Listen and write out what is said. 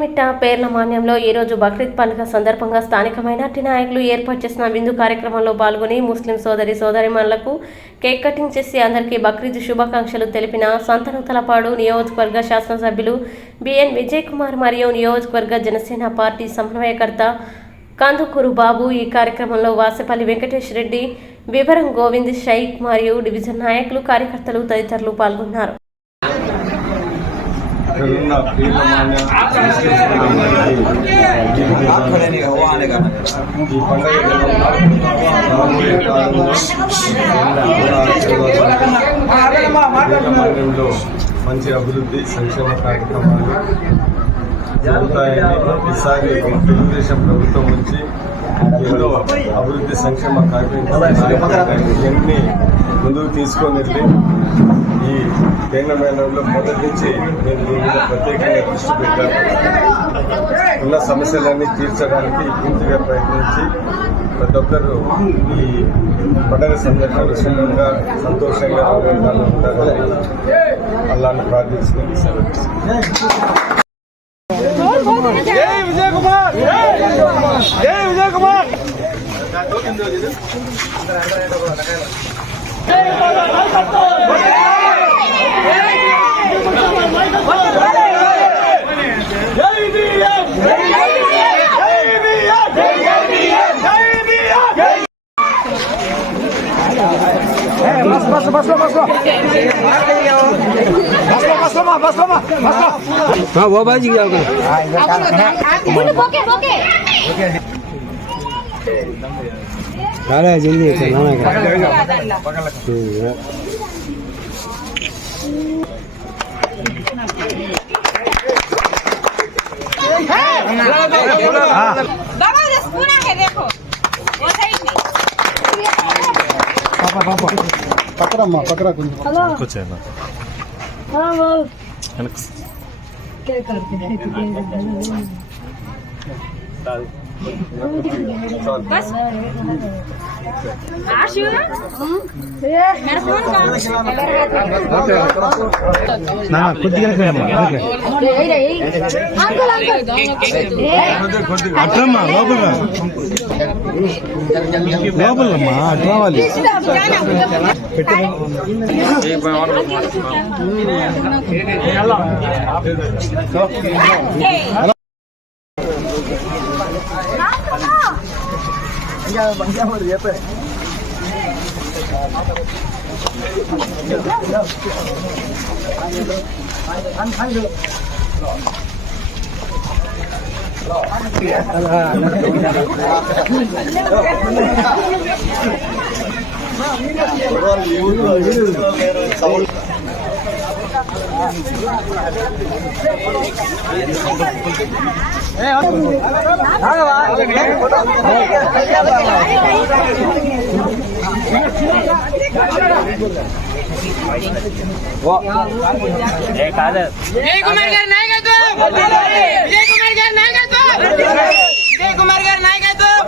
నర్సంపేట పేర్ల మాన్యంలో ఈరోజు బక్రీద్ పండుగ సందర్భంగా స్థానిక మైనార్టీ నాయకులు ఏర్పాటు చేసిన విందు కార్యక్రమంలో పాల్గొని ముస్లిం సోదరి సోదరిమణులకు కేక్ కటింగ్ చేసి అందరికీ బక్రీద్ శుభాకాంక్షలు తెలిపిన సంతనూతలపాడు నియోజకవర్గ శాసనసభ్యులు బిఎన్ విజయ్ కుమార్ మరియు నియోజకవర్గ జనసేన పార్టీ సమన్వయకర్త కందుకూరు బాబు ఈ కార్యక్రమంలో వాసపల్లి వెంకటేష్ రెడ్డి వివరం గోవింద్ షైక్ మరియు డివిజన్ నాయకులు కార్యకర్తలు తదితరులు పాల్గొన్నారు. ఇక్కడున్న ఈ పండుగ మంచి అభివృద్ధి సంక్షేమ కార్యక్రమాలు జరుగుతాయని ఈసారి తెలుగుదేశం ప్రభుత్వం నుంచి ఎన్నో అభివృద్ధి సంక్షేమ కార్యక్రమాలు ఎన్ని ముందుకు తీసుకొని వెళ్ళి ఈ కేంద్ర మేళంలో మొదటి నుంచి నేను దీని మీద ప్రత్యేకంగా దృష్టి పెట్టాము ఉన్న సమస్యలన్నీ తీర్చడానికి పూర్తిగా ప్రయత్నించి ప్రతి ఒక్కరు ఈ పండగ సందర్భంగా సుఖంగా సంతోషంగా ఆనందంగా ఉంటారని అల్లాన్ని ప్రార్థించుకుని సెలవు. हाँ वो बाजी क्या होगा Kalau aja ini kenal lagi. Pakai apa? Pakai apa? Pakai apa? Pakai apa? Pakai apa? Pakai apa? Pakai apa? Pakai apa? जल्दी खाना का बाबा उधर स्पून है देखो वो साइड में बस आशु मेरा फोन अंकल ఇంకా మంచిగా మరి చెప్పే సౌండ్ కాదు. విజయ్ కుమార్ గారి నాయకత్వం కుమార్ గారి నాయకత్వం కుమార్ గారి నాయకత్వం